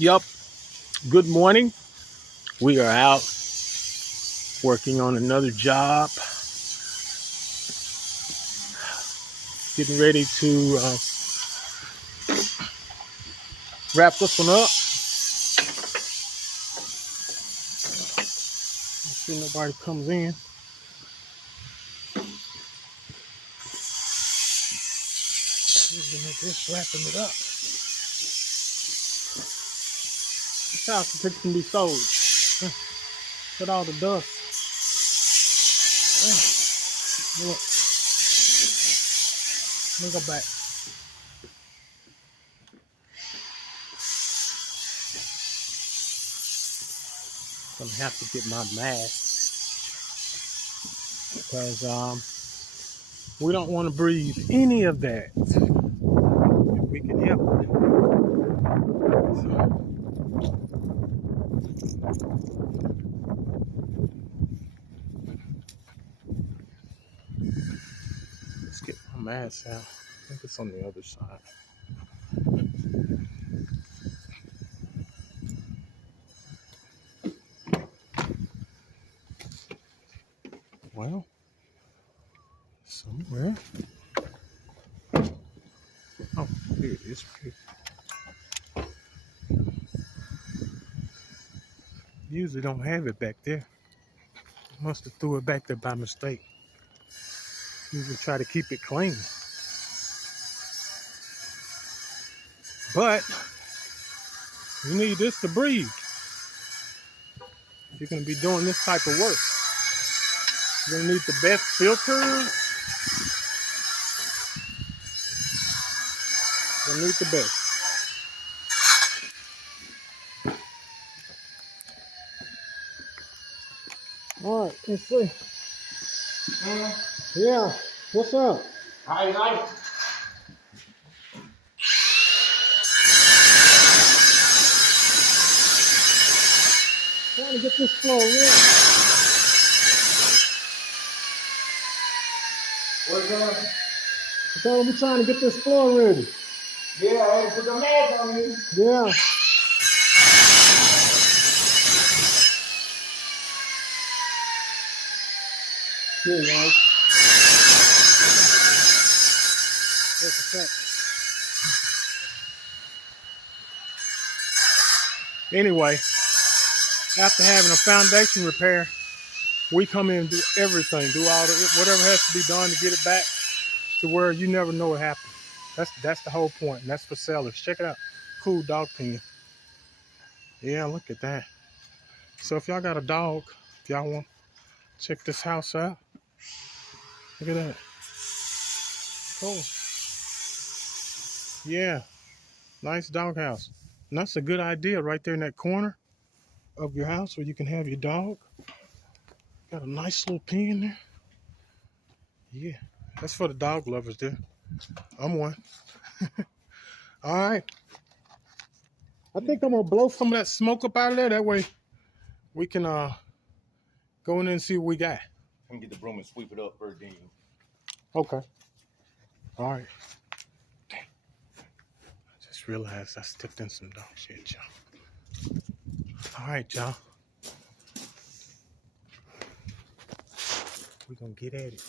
Yup. Good morning. We are out working on another job. Getting ready to wrap this one up. Make sure nobody comes in. Just wrapping it up. This house is fixing to be sold. Put all the dust. Look. Let me go back. I'm gonna have to get my mask because we don't want to breathe any of that if we can help it. Let's get my mask out. I think it's on the other side. Well, somewhere. Oh, here it is. Usually don't have it back there. Must have threw it back there by mistake. Usually try to keep it clean. But you need this to breathe. You're going to be doing this type of work. You're going to need the best filters. You're going to need the best. All right, let's see. Yeah, what's up? How you like it? Trying to get this floor ready. What's going on? So we're trying to get this floor ready. Yeah, I had to put the mask on you. Yeah. Here, guys. What's the fact? Anyway, after having a foundation repair, we come in and do everything, do all the whatever has to be done to get it back to where you never know what happened. That's the whole point, and that's for sellers. Check it out. Cool dog pen. Yeah, look at that. So if y'all got a dog, if y'all want to check this house out, look at that. Cool. Yeah, nice dog house. And that's a good idea right there in that corner of your house where you can have your dog. Got a nice little pen there. Yeah, that's for the dog lovers there. I'm one. All right. I think I'm gonna blow some of that smoke up out of there. That way we can go in there and see what we got. Let me get the broom and sweep it up first, then. Okay. All right. Damn. I just realized I stepped in some dog shit, y'all. All right, y'all. We're gonna get at it.